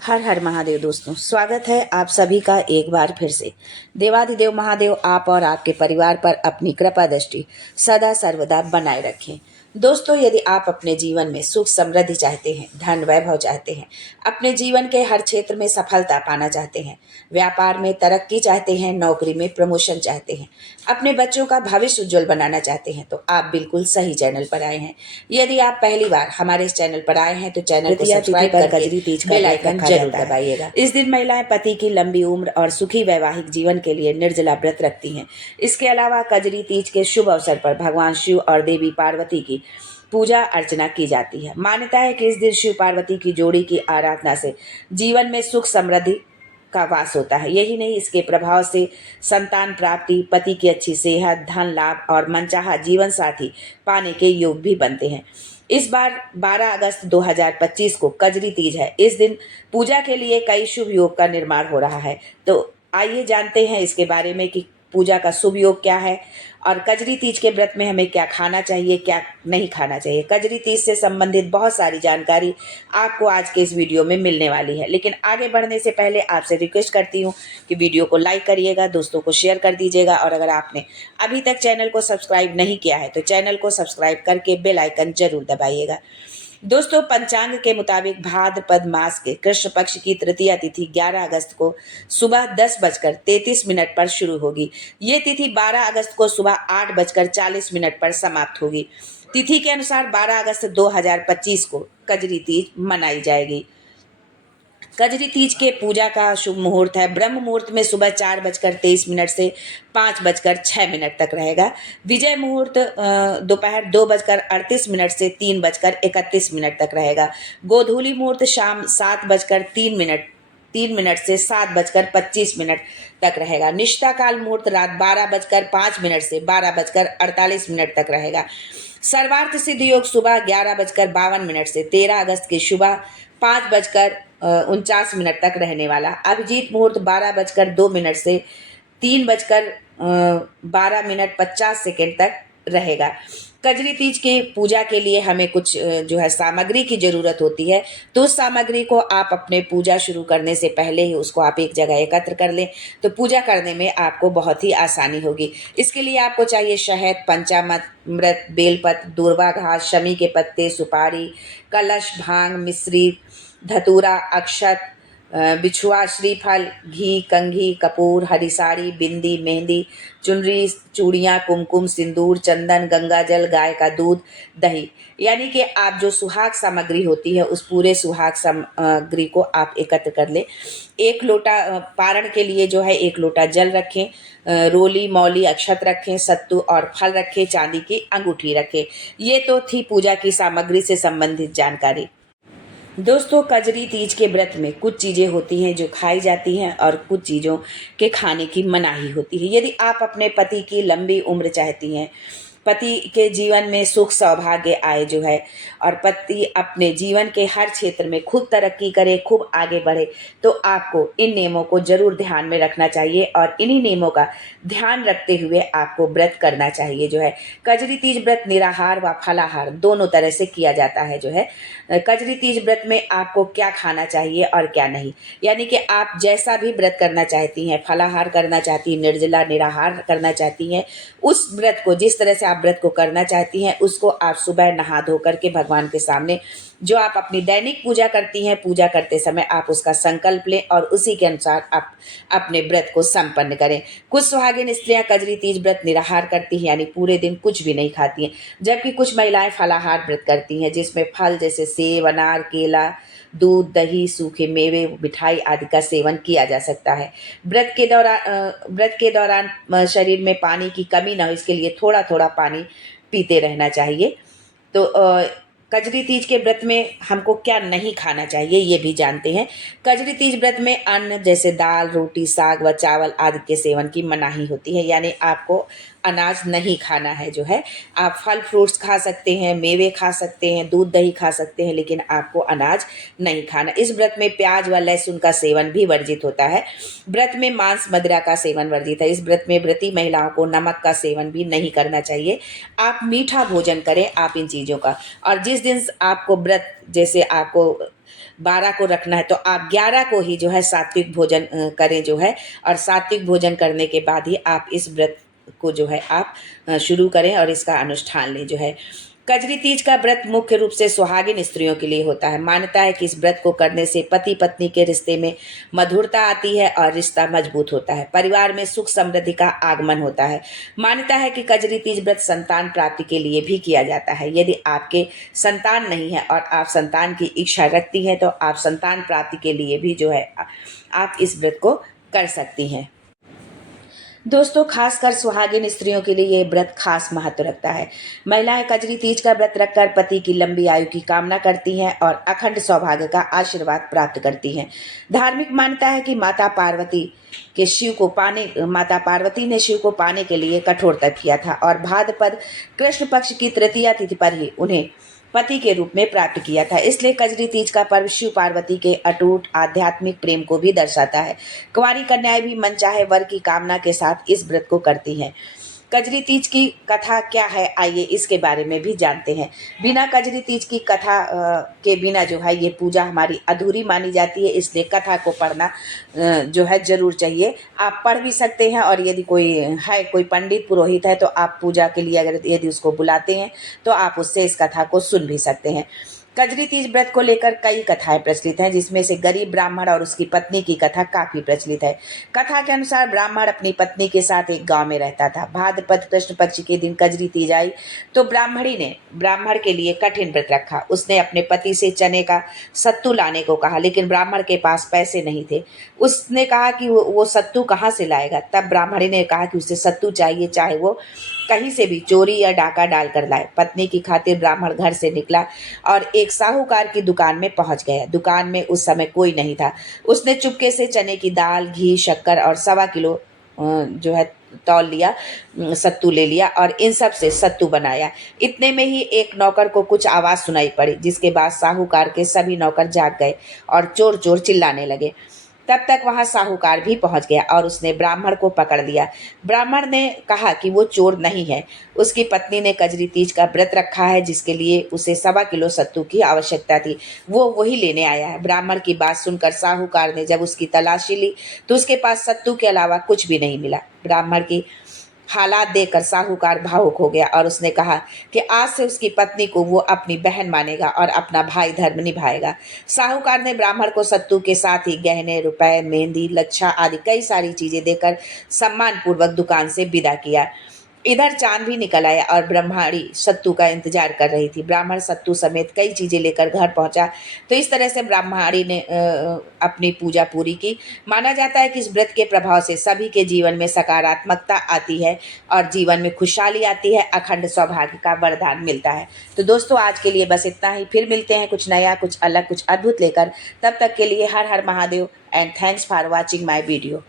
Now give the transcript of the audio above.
हर हर महादेव दोस्तों, स्वागत है आप सभी का एक बार फिर से। देवाधिदेव महादेव आप और आपके परिवार पर अपनी कृपा दृष्टि सदा सर्वदा बनाए रखें। दोस्तों, यदि आप अपने जीवन में सुख समृद्धि चाहते हैं, धन वैभव चाहते हैं, अपने जीवन के हर क्षेत्र में सफलता पाना चाहते हैं, व्यापार में तरक्की चाहते हैं, नौकरी में प्रमोशन चाहते हैं, अपने बच्चों का भविष्य उज्जवल बनाना चाहते हैं, तो आप बिल्कुल सही चैनल पर आए हैं। यदि आप पहली बार हमारे इस चैनल पर आए हैं तो चैनल को सब्सक्राइब करके कजरी तीज का बेल आइकन जरूर दबाइएगा। इस दिन महिलाएं पति की लंबी उम्र और सुखी वैवाहिक जीवन के लिए निर्जला व्रत रखती हैं। इसके अलावा कजरी तीज के शुभ अवसर पर भगवान शिव और देवी पार्वती की पूजा अर्चना की जाती है। मान्यता है कि इस दिन शिव पार्वती की जोड़ी की आराधना से जीवन में सुख समृद्धि का वास होता है। यही नहीं, इसके प्रभाव से संतान प्राप्ति, पति की अच्छी सेहत, धन लाभ और मनचाहा जीवन साथी पाने के योग भी बनते हैं। इस बार 12 अगस्त 2025 को कजरी तीज है। इस दिन पूजा के लिए कई शुभ योग का निर्माण हो रहा है। तो आइए जानते हैं इसके बारे में कि पूजा का शुभ योग क्या है और कजरी तीज के व्रत में हमें क्या खाना चाहिए, क्या नहीं खाना चाहिए। कजरी तीज से संबंधित बहुत सारी जानकारी आपको आज के इस वीडियो में मिलने वाली है। लेकिन आगे बढ़ने से पहले आपसे रिक्वेस्ट करती हूँ कि वीडियो को लाइक करिएगा, दोस्तों को शेयर कर दीजिएगा और अगर आपने अभी तक चैनल को सब्सक्राइब नहीं किया है तो चैनल को सब्सक्राइब करके बेल आइकन जरूर दबाइएगा। दोस्तों, पंचांग के मुताबिक भाद्रपद मास के कृष्ण पक्ष की तृतीया तिथि 11 अगस्त को सुबह 10:33 पर शुरू होगी। ये तिथि 12 अगस्त को सुबह 8:40 पर समाप्त होगी। तिथि के अनुसार 12 अगस्त 2025 को कजरी तीज मनाई जाएगी। कजरी तीज के पूजा का शुभ मुहूर्त है। ब्रह्म मुहूर्त में सुबह 4:23 से 5:06 तक रहेगा। विजय मुहूर्त दोपहर 2:38 से 3:31 तक रहेगा। गोधूली मुहूर्त शाम 7:03 से 7:25 तक रहेगा। निष्ठा काल मुहूर्त रात 12:05 से 12:48 तक रहेगा। सर्वार्थ सिद्ध योग सुबह 11:52 से 13 अगस्त की सुबह 5:49 तक रहने वाला। अभिजीत मुहूर्त 12:02 से 3:12:50 तक रहेगा। कजरी तीज के पूजा के लिए हमें कुछ जो है सामग्री की जरूरत होती है, तो उस सामग्री को आप अपने पूजा शुरू करने से पहले ही उसको आप एक जगह एकत्र कर लें तो पूजा करने में आपको बहुत ही आसानी होगी। इसके लिए आपको चाहिए शहद, पंचामृत, बेलपत्र, दूर्वा घास, शमी के पत्ते, सुपारी, कलश, भांग, मिश्री, धतूरा, अक्षत, बिछुआ, श्रीफल, घी, कंघी, कपूर, हरी साड़ी, बिंदी, मेहंदी, चुनरी, चूड़ियाँ, कुमकुम, सिंदूर, चंदन, गंगा जल, गाय का दूध, दही, यानी कि आप जो सुहाग सामग्री होती है उस पूरे सुहाग सामग्री को आप एकत्र कर लें। एक लोटा पारण के लिए जो है 1 लोटा जल रखें, रोली, मौली, अक्षत रखें, सत्तू और फल रखें, चांदी की अंगूठी रखें। ये तो थी पूजा की सामग्री से संबंधित जानकारी। दोस्तों, कजरी तीज के व्रत में कुछ चीज़ें होती हैं जो खाई जाती हैं और कुछ चीज़ों के खाने की मनाही होती है। यदि आप अपने पति की लंबी उम्र चाहती हैं, पति के जीवन में सुख सौभाग्य आए जो है और पति अपने जीवन के हर क्षेत्र में खूब तरक्की करे, खूब आगे बढ़े, तो आपको इन नियमों को जरूर ध्यान में रखना चाहिए और इन्हीं नियमों का ध्यान रखते हुए आपको व्रत करना चाहिए। जो है कजरी तीज व्रत निराहार व फलाहार दोनों तरह से किया जाता है। जो है कजरी तीज व्रत में आपको क्या खाना चाहिए और क्या नहीं, यानी कि आप जैसा भी व्रत करना चाहती हैं, फलाहार करना चाहती हैं, निर्जला निराहार करना चाहती हैं, उस व्रत को जिस तरह से आप व्रत को करना चाहती हैं उसको आप सुबह नहा धो करके भगवान के सामने जो आप अपनी दैनिक पूजा करती हैं, पूजा करते समय आप उसका संकल्प लें और उसी के अनुसार आप अपने व्रत को संपन्न करें। कुछ सुहागिन स्त्रियां कजरी तीज व्रत निराहार करती हैं, यानी पूरे दिन कुछ भी नहीं खाती हैं, जबकि कुछ महिलाएं फलाहार व्रत करती हैं जिसमें फल जैसे सेब, अनार, केला, दूध, दही, सूखे मेवे, मिठाई आदि का सेवन किया जा सकता है। व्रत के दौरान शरीर में पानी की कमी न हो, इसके लिए थोड़ा थोड़ा पानी पीते रहना चाहिए। तो कजरी तीज के व्रत में हमको क्या नहीं खाना चाहिए ये भी जानते हैं। कजरी तीज व्रत में अन्न जैसे दाल, रोटी, साग व चावल आदि के सेवन की मनाही होती है, यानी आपको अनाज नहीं खाना है जो है। आप फल फ्रूट्स खा सकते हैं, मेवे खा सकते हैं, दूध दही खा सकते हैं, लेकिन आपको अनाज नहीं खाना। इस व्रत में प्याज व लहसुन का सेवन भी वर्जित होता है। व्रत में मांस मदिरा का सेवन वर्जित है। इस व्रत में व्रती महिलाओं को नमक का सेवन भी नहीं करना चाहिए। आप मीठा भोजन करें आप इन चीज़ों का। और जिस दिन आपको व्रत, जैसे आपको 12 को रखना है, तो आप 11 को ही जो है सात्विक भोजन करें जो है। और सात्विक भोजन करने के बाद ही आप इस व्रत को जो है आप शुरू करें और इसका अनुष्ठान लें जो है। कजरी तीज का व्रत मुख्य रूप से सुहागिन स्त्रियों के लिए होता है। मान्यता है कि इस व्रत को करने से पति पत्नी के रिश्ते में मधुरता आती है और रिश्ता मजबूत होता है। परिवार में सुख समृद्धि का आगमन होता है। मान्यता है कि कजरी तीज व्रत संतान प्राप्ति के लिए भी किया जाता है। यदि आपके संतान नहीं है और आप संतान की इच्छा रखती हैं, तो आप संतान प्राप्ति के लिए भी जो है आप इस व्रत को कर सकती हैं। दोस्तों, खासकर सुहागिन स्त्रियों के लिए ये व्रत खास महत्व रखता है। महिलाएं कजरी तीज का व्रत रखकर पति की लंबी आयु की कामना करती हैं और अखंड सौभाग्य का आशीर्वाद प्राप्त करती हैं। धार्मिक मान्यता है कि माता पार्वती ने शिव को पाने के लिए कठोर तप किया था और भाद्रपद कृष्ण पक्ष की तृतीया तिथि पर ही उन्हें पति के रूप में प्राप्त किया था। इसलिए कजरी तीज का पर्व शिव पार्वती के अटूट आध्यात्मिक प्रेम को भी दर्शाता है। कुंवारी कन्याएं भी मनचाहे वर की कामना के साथ इस व्रत को करती हैं। कजरी तीज की कथा क्या है, आइए इसके बारे में भी जानते हैं। बिना कजरी तीज की कथा के बिना जो है ये पूजा हमारी अधूरी मानी जाती है। इसलिए कथा को पढ़ना जो है जरूर चाहिए। आप पढ़ भी सकते हैं और यदि कोई पंडित पुरोहित है, तो आप पूजा के लिए अगर यदि उसको बुलाते हैं, तो आप उससे इस कथा को सुन भी सकते हैं। कजरी तीज व्रत को लेकर कई कथाएं प्रचलित हैं, जिसमें से गरीब ब्राह्मण और उसकी पत्नी की कथा काफी प्रचलित है। कथा के अनुसार ब्राह्मण अपनी पत्नी के साथ एक गांव में रहता था। भाद्रपद कृष्ण पक्ष के दिन कजरी तीज आई तो ब्राह्मणी ने ब्राह्मण के लिए कठिन व्रत रखा। उसने अपने पति से चने का सत्तू लाने को कहा, लेकिन ब्राह्मण के पास पैसे नहीं थे। उसने कहा कि वो सत्तू कहाँ से लाएगा। तब ब्राह्मणी ने कहा कि उसे सत्तू चाहिए, चाहे वो कहीं से भी चोरी या डाका डालकर लाए। पत्नी की खातिर ब्राह्मण घर से निकला और एक साहूकार की दुकान में पहुंच गया। दुकान में उस समय कोई नहीं था। उसने चुपके से चने की दाल, घी, शक्कर और 1.25 किलो जो है तौल लिया, सत्तू ले लिया और इन सब से सत्तू बनाया। इतने में ही एक नौकर को कुछ आवाज़ सुनाई पड़ी, जिसके बाद साहूकार के सभी नौकर जाग गए और चोर चोर चिल्लाने लगे। तब तक वहां साहूकार भी पहुंच गया और उसने ब्राह्मण को पकड़ लिया। ब्राह्मण ने कहा कि वो चोर नहीं है, उसकी पत्नी ने कजरी तीज का व्रत रखा है, जिसके लिए उसे 1.25 किलो सत्तू की आवश्यकता थी। वो वही लेने आया है। ब्राह्मण की बात सुनकर साहूकार ने जब उसकी तलाशी ली तो उसके पास सत्तू के अलावा कुछ भी नहीं मिला। ब्राह्मण की हालात देखकर साहूकार भावुक हो गया और उसने कहा कि आज से उसकी पत्नी को वो अपनी बहन मानेगा और अपना भाई धर्म निभाएगा। साहूकार ने ब्राह्मण को सत्तू के साथ ही गहने, रुपए, मेहंदी, लच्छा आदि कई सारी चीजें देकर सम्मान पूर्वक दुकान से विदा किया। इधर चांद भी निकल आया और ब्रह्माणी सत्तू का इंतजार कर रही थी। ब्राह्मण सत्तू समेत कई चीजें लेकर घर पहुंचा। तो इस तरह से ब्रह्माणी ने अपनी पूजा पूरी की। माना जाता है कि इस व्रत के प्रभाव से सभी के जीवन में सकारात्मकता आती है और जीवन में खुशहाली आती है, अखंड सौभाग्य का वरदान मिलता है। तो दोस्तों, आज के लिए बस इतना ही। फिर मिलते हैं कुछ नया, कुछ अलग, कुछ अद्भुत लेकर। तब तक के लिए हर हर Mahadev and thanks for watching my video.